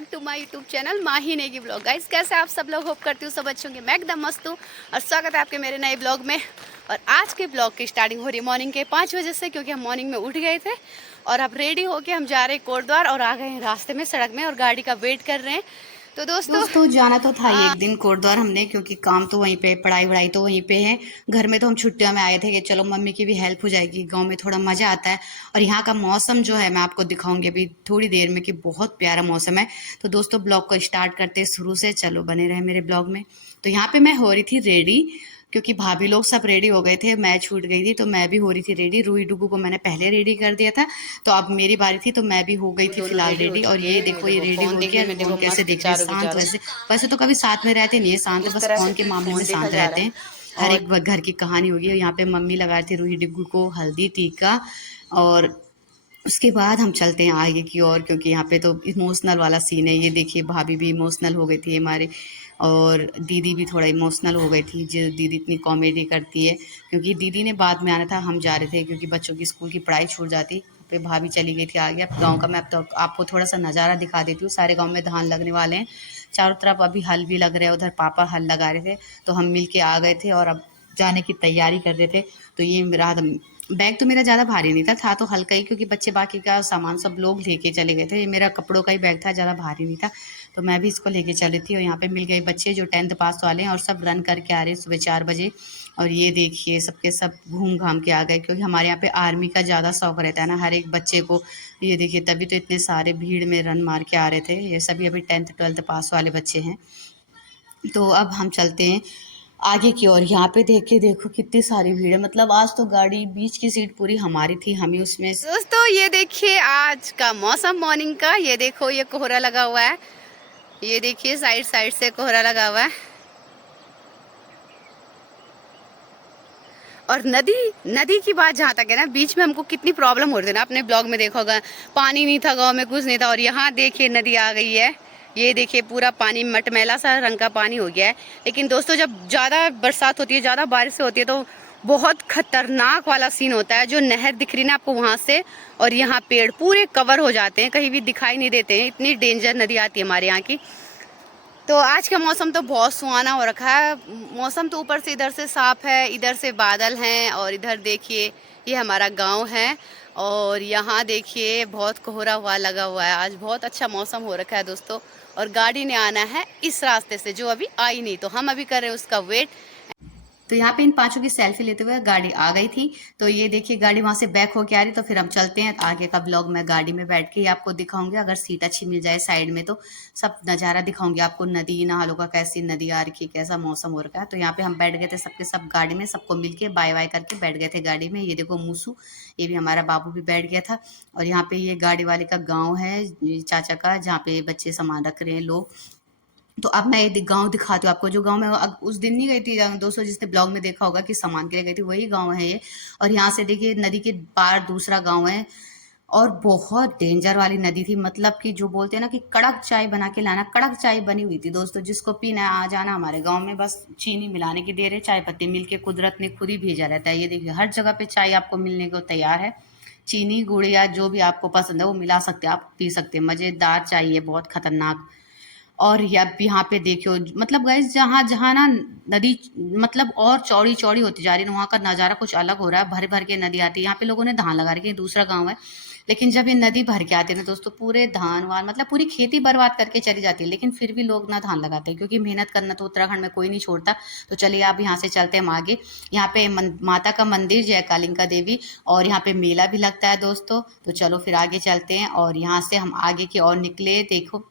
Back to my YouTube channel Mahi Negi blog. Guys कैसे आप सब लोग, होप करती हूँ सब अच्छे होंगे। मैं एकदम मस्त हूँ और स्वागत है आपके मेरे नए ब्लॉग में। और आज के ब्लॉग की स्टार्टिंग हो रही है मॉर्निंग के 5 बजे से, क्योंकि हम मॉर्निंग में उठ गए थे और अब रेडी होके हम जा रहे हैं कोटद्वार और आ गए हैं रास्ते में सड़क में और गाड़ी का वेट कर रहे हैं। तो दोस्तों जाना तो था ही एक दिन कोटद्वार हमने, क्योंकि काम तो वहीं पे, पढ़ाई वढ़ाई तो वहीं पे है। घर में तो हम छुट्टियों में आए थे कि चलो मम्मी की भी हेल्प हो जाएगी, गांव में थोड़ा मजा आता है। और यहाँ का मौसम जो है मैं आपको दिखाऊंगी अभी थोड़ी देर में कि बहुत प्यारा मौसम है। तो दोस्तों ब्लॉग को स्टार्ट करते हैं शुरू से, चलो बने रहे मेरे ब्लॉग में। तो यहाँ पे मैं हो रही थी रेडी, क्योंकि भाभी लोग सब रेडी हो गए थे, मैं छूट गई थी तो मैं भी हो रही थी रेडी। रूही डुगू को मैंने पहले रेडी कर दिया था, तो अब मेरी बारी थी तो मैं भी हो गई थी दोनों फिलहाल रेडी हो रेडी। और चुके ये हैं, ये देखो, ये देखो रेडी फोन हो देखने गया, में फोन देखो कैसे मस्त देख रहे हैं, चारों के शांत। चारों वैसे वैसे तो कभी साथ में रहते नहीं है, शांत है, इस बस तरह फोन से के मामले में फोन देखा शांत जा रहते रहा है। हैं। हर और एक घर की कहानी होगी। यहाँ पे मम्मी लगा रही थी रूही डिग्गू को हल्दी टीका। और उसके बाद हम चलते हैं आगे की ओर, क्योंकि यहाँ पे तो इमोशनल वाला सीन है। ये देखिए भाभी भी इमोशनल हो गई थी हमारे, और दीदी भी थोड़ा इमोशनल हो गई थी। जो दीदी इतनी कॉमेडी करती है, क्योंकि दीदी ने बाद में आना था, हम जा रहे थे क्योंकि बच्चों की स्कूल की पढ़ाई छूट जाती। पे भाभी चली गई थी आगे। अब गांव का मैं अब तो आपको थोड़ा सा नज़ारा दिखा देती हूँ। सारे गांव में धान लगने वाले हैं, चारों तरफ अभी हल भी लग रहे हैं। उधर पापा हल लगा रहे थे तो हम मिल के आ गए थे और अब जाने की तैयारी कर रहे थे। तो ये मेरा बैग तो मेरा ज़्यादा भारी नहीं था, था तो हल्का ही, क्योंकि बच्चे बाकी का सामान सब लोग लेके चले गए थे। ये मेरा कपड़ों का ही बैग था, ज़्यादा भारी नहीं था, तो मैं भी इसको लेके चली थी। और यहाँ पे मिल गए बच्चे जो 10th पास वाले हैं और सब रन करके आ रहे हैं सुबह 4 बजे। और ये देखिए सबके सब घूम घाम के आ गए, क्योंकि हमारे यहाँ पे आर्मी का ज़्यादा शौक रहता है ना हर एक बच्चे को। ये देखिए तभी तो इतने सारे भीड़ में रन मार के आ रहे थे। ये सभी अभी 10th 12th पास वाले बच्चे हैं। तो अब हम चलते हैं आगे की ओर। यहाँ पे देख के देखो कितनी सारी भीड़ है, मतलब आज तो गाड़ी बीच की सीट पूरी हमारी थी, हम ही उसमें। दोस्तों ये देखिए आज का मौसम मॉर्निंग का, ये देखो ये कोहरा लगा हुआ है, ये देखिए साइड साइड से कोहरा लगा हुआ है। और नदी नदी की बात जहाँ तक है ना, बीच में हमको कितनी प्रॉब्लम हो रही थी ना, अपने ब्लॉग में देखा होगा, पानी नहीं था गांव में, कुछ नहीं था। और यहाँ देखिए नदी आ गई है, ये देखिए पूरा पानी मटमैला सा रंग का पानी हो गया है। लेकिन दोस्तों जब ज़्यादा बरसात होती है, ज़्यादा बारिश होती है, तो बहुत खतरनाक वाला सीन होता है। जो नहर दिख रही ना आपको वहाँ से, और यहाँ पेड़ पूरे कवर हो जाते हैं, कहीं भी दिखाई नहीं देते हैं, इतनी डेंजर नदी आती है हमारे यहाँ की। तो आज का मौसम तो बहुत सुहाना हो रखा है। मौसम तो ऊपर से इधर से साफ है, इधर से बादल हैं, और इधर देखिए ये हमारा गांव है। और यहाँ देखिए बहुत कोहरा हुआ लगा हुआ है, आज बहुत अच्छा मौसम हो रखा है दोस्तों। और गाड़ी ने आना है इस रास्ते से जो अभी आई नहीं, तो हम अभी कर रहे हैं उसका वेट। तो यहाँ पे इन पांचों की सेल्फी लेते हुए गाड़ी आ गई थी। तो ये देखिए गाड़ी वहां से बैक होके आ रही, तो फिर हम चलते हैं आगे का ब्लॉग। मैं गाड़ी में बैठ के ही आपको दिखाऊंगी, अगर सीट अच्छी मिल जाए साइड में तो सब नज़ारा दिखाऊंगी आपको। नदी नालों का, कैसी नदी आ रखी, कैसा मौसम हो रखा है। तो यहाँ पे हम बैठ गए थे सबके सब गाड़ी में, सबको मिलके बाय बाय करके बैठ गए थे गाड़ी में। ये देखो मूसू, ये भी हमारा बाबू भी बैठ गया था। और यहाँ पे ये गाड़ी वाले का गाँव है, चाचा का, जहाँ पे बच्चे सामान रख रहे हैं लोग। तो अब मैं ये गांव दिखाती हूँ आपको, जो गांव में उस दिन नहीं गई थी दोस्तों, जिसने ब्लॉग में देखा होगा कि सामान के लिए गई थी, वही गांव है ये। और यहाँ से देखिए नदी के पार दूसरा गांव है, और बहुत डेंजर वाली नदी थी। मतलब कि जो बोलते हैं ना कि कड़क चाय बना के लाना, कड़क चाय बनी हुई थी दोस्तों। जिसको पीना है आ जाना हमारे गांव में, बस चीनी मिलाने की देर है, चाय पत्ती मिलके कुदरत ने खुद ही भेजा रहता है। ये देखिए हर जगह पे चाय आपको मिलने को तैयार है। चीनी गुड़ या जो भी आपको पसंद है वो मिला सकते हैं, आप पी सकते हैं। मजेदार चाय है, बहुत खतरनाक। और अब यहाँ पे देखियो, मतलब गाइस जहाँ जहाँ ना नदी मतलब और चौड़ी चौड़ी होती जा रही है ना, वहाँ का नज़ारा कुछ अलग हो रहा है। भर भर के नदी आती है। यहाँ पे लोगों ने धान लगा रखी है, दूसरा गांव है। लेकिन जब ये नदी भर के आती है ना दोस्तों, पूरे धान वान मतलब पूरी खेती बर्बाद करके चली जाती है। लेकिन फिर भी लोग ना धान लगाते हैं, क्योंकि मेहनत करना तो उत्तराखंड में कोई नहीं छोड़ता। तो चलिए आप यहाँ से चलते हैं हम आगे। यहाँ पे माता का मंदिर, जय कालिंका देवी, और यहाँ पे मेला भी लगता है दोस्तों। तो चलो फिर आगे चलते हैं। और यहाँ से हम आगे की ओर निकले, देखो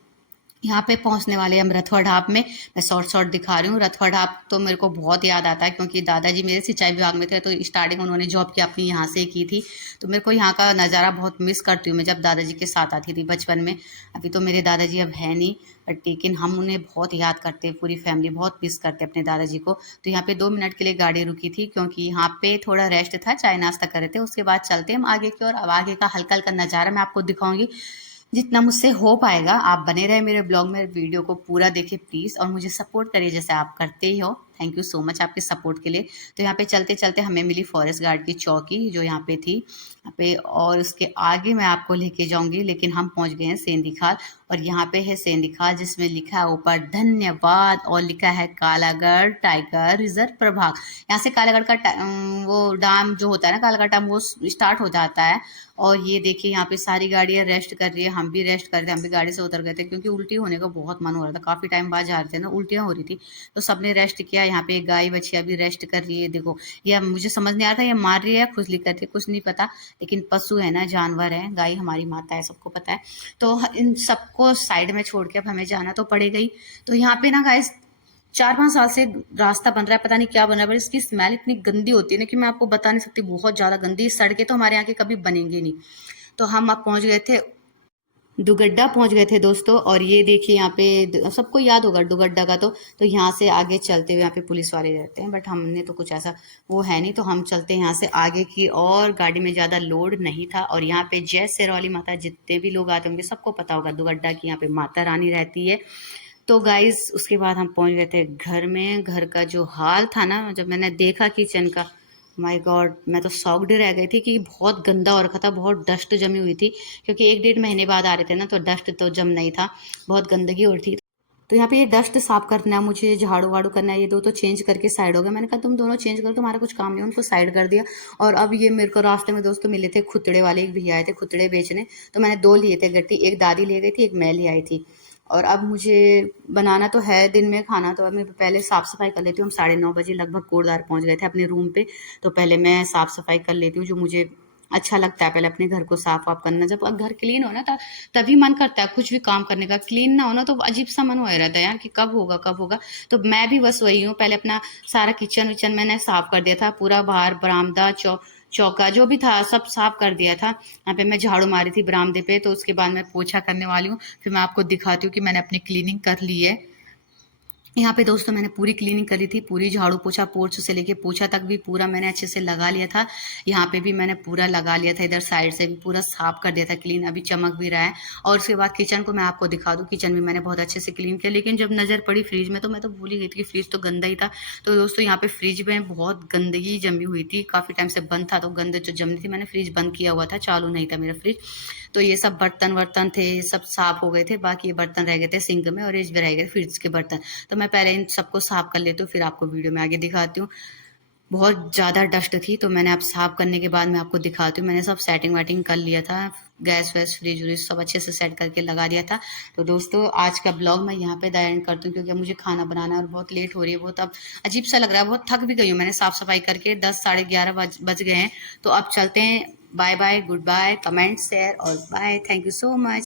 यहाँ पे पहुंचने वाले हम रथवा ढाब में। मैं शॉर्ट शॉर्ट दिखा रही हूँ। रथवा ढाब तो मेरे को बहुत याद आता है, क्योंकि दादाजी मेरे सिंचाई विभाग में थे, तो स्टार्टिंग उन्होंने जॉब की अपनी यहाँ से की थी। तो मेरे को यहाँ का नज़ारा बहुत मिस करती हूँ मैं, जब दादाजी के साथ आती थी बचपन में। अभी तो मेरे दादाजी अब है नहीं, बट लेकिन हम उन्हें बहुत याद करते हैं, पूरी फैमिली बहुत मिस करते हैं अपने दादाजी को। तो यहाँ पे 2 मिनट के लिए गाड़ी रुकी थी, क्योंकि यहाँ पे थोड़ा रेस्ट था, चाय नाश्ता कर रहे थे। उसके बाद चलते हैं हम आगे की ओर। अब आगे का हल्का हल्का नज़ारा मैं आपको दिखाऊंगी, जितना मुझसे हो पाएगा। आप बने रहे मेरे ब्लॉग में, वीडियो को पूरा देखें प्लीज़, और मुझे सपोर्ट करिए जैसे आप करते ही हो। थैंक यू सो मच आपके सपोर्ट के लिए। तो यहाँ पे चलते चलते हमें मिली फॉरेस्ट गार्ड की चौकी जो यहाँ पे थी यहाँ पे, और उसके आगे मैं आपको लेके जाऊंगी, लेकिन हम पहुंच गए हैं सेंधी खाल। और यहाँ पे है सेंधी खाल जिसमें लिखा है ऊपर धन्यवाद और लिखा है कालागढ़ टाइगर रिजर्व प्रभाग। यहाँ से कालागढ़ का वो डैम जो होता है ना, कालागढ़ डैम, वो स्टार्ट हो जाता है। और ये देखिए यहाँ पे सारी गाड़ियाँ रेस्ट कर रही है, हम भी रेस्ट कर रहे थे, हम भी गाड़ी से उतर गए थे क्योंकि उल्टी होने का बहुत मन हो रहा था। काफ़ी टाइम बाद जा रहे थे ना, उल्टियाँ हो रही थी, तो सबने रेस्ट किया। यहाँ पे एक गाय बछिया भी रेस्ट कर रही है। देखो ये मुझे समझ नहीं आ रहा था ये मार रही है खुजली कर रही है, कुछ नहीं पता, लेकिन पशु है ना, जानवर है, गाय हमारी माता है, सबको पता है। तो इन सबको साइड में छोड़ के अब हमें जाना तो पड़ेगा ही। तो यहाँ पे ना गाइस 4-5 साल से रास्ता बन रहा है, पता नहीं क्या बन रहा है, पर इसकी स्मेल इतनी गंदी होती है ना कि मैं आपको बता नहीं सकती, बहुत ज़्यादा गंदी। सड़कें तो हमारे यहाँ की कभी बनेंगी नहीं। तो हम अब पहुँच गए थे, दुगड्डा पहुंच गए थे दोस्तों। और ये देखिए यहाँ पे सबको याद होगा दुगड्डा का। तो यहाँ से आगे चलते हुए, यहाँ पे पुलिस वाले रहते हैं, बट हमने तो कुछ ऐसा वो है नहीं, तो हम चलते हैं यहाँ से आगे की। और गाड़ी में ज़्यादा लोड नहीं था। और यहाँ पे जय शेरवाली माता, जितने भी लोग आते होंगे सबको पता होगा दुगड्डा की यहाँ पे माता रानी रहती है। तो गाइस उसके बाद हम पहुंच गए थे घर में। घर का जो हाल था ना, जब मैंने देखा किचन का, माय गॉड, मैं तो शॉक्ड रह गई थी कि बहुत गंदा हो रखा था, बहुत डस्ट जमी हुई थी, क्योंकि 1-1.5 महीने बाद आ रहे थे ना, तो डस्ट तो जम नहीं था, बहुत गंदगी हो रही थी। तो यहाँ पे ये डस्ट साफ करना है मुझे, झाड़ू वाड़ू करना है, ये दो तो चेंज करके साइड हो गया। मैंने कहा तुम दोनों चेंज करो, तुम्हारा कुछ काम नहीं, उनको साइड कर दिया। और अब ये मेरे को रास्ते में दोस्तों मिले थे खुतड़े वाले, एक भैया आए थे खुतड़े बेचने, तो मैंने 2 लिए थे गट्टी, एक दादी ले गई थी, एक मैं ले आई थी। और अब मुझे बनाना तो है दिन में खाना, तो अब मैं पहले साफ़ सफाई कर लेती हूँ। हम 9:30 बजे लगभग कोटद्वार पहुँच गए थे अपने रूम पे। तो पहले मैं साफ़ सफाई कर लेती हूँ, जो मुझे अच्छा लगता है, पहले अपने घर को साफ वाफ करना। जब घर क्लीन हो ना तभी मन करता है कुछ भी काम करने का। क्लीन ना हो ना तो अजीब सा मन हो रहता है यार कि कब होगा कब होगा। तो मैं भी बस वही हूँ, पहले अपना सारा किचन विचन मैंने साफ कर दिया था, पूरा बाहर बरामदा चौका जो भी था सब साफ कर दिया था। यहाँ पे मैं झाड़ू मारी थी बरामदे पे, तो उसके बाद मैं पोछा करने वाली हूँ। फिर मैं आपको दिखाती हूँ कि मैंने अपनी क्लीनिंग कर ली है। यहाँ पे दोस्तों मैंने पूरी क्लीनिंग करी थी, पूरी झाड़ू पोछा, पोर्च से लेके पोछा तक भी पूरा मैंने अच्छे से लगा लिया था। यहाँ पे भी मैंने पूरा लगा लिया था, इधर साइड से भी पूरा साफ कर दिया था क्लीन, अभी चमक भी रहा है। और उसके बाद किचन को मैं आपको दिखा दूँ, किचन भी मैंने बहुत अच्छे से क्लीन किया। लेकिन जब नज़र पड़ी फ्रिज में तो मैं तो भूल ही गई थी कि फ्रिज तो गंदा ही था। तो दोस्तों यहाँ पे फ्रिज में बहुत गंदगी जमी हुई थी, काफ़ी टाइम से बंद था, तो गंदगी जो जमी थी, मैंने फ्रिज बंद किया हुआ था, चालू नहीं था मेरा फ्रिज। तो ये सब बर्तन वर्तन थे, सब साफ हो गए थे। बाकी ये बर्तन रह गए थे सिंक में, और ये रह गए फ्रिज के बर्तन। तो मैं पहले इन सबको साफ कर लेती हूँ, फिर आपको वीडियो में आगे दिखाती हूँ। बहुत ज़्यादा डस्ट थी, तो मैंने अब साफ करने के बाद मैं आपको दिखाती हूँ। मैंने सब सेटिंग वेटिंग कर लिया था, गैस वैस फ्रिज व्रिज सब अच्छे से सेट करके लगा दिया था। तो दोस्तों आज का ब्लॉग मैं यहाँ पे एंड करती हूँ, क्योंकि अब मुझे खाना बनाना है और बहुत लेट हो रही है, बहुत अब अजीब सा लग रहा है, बहुत थक भी गई हूँ मैंने साफ सफाई करके। 10 साढ़े 11 बज गए हैं। तो अब चलते हैं, bye bye, good bye, comment share और bye, thank you so much.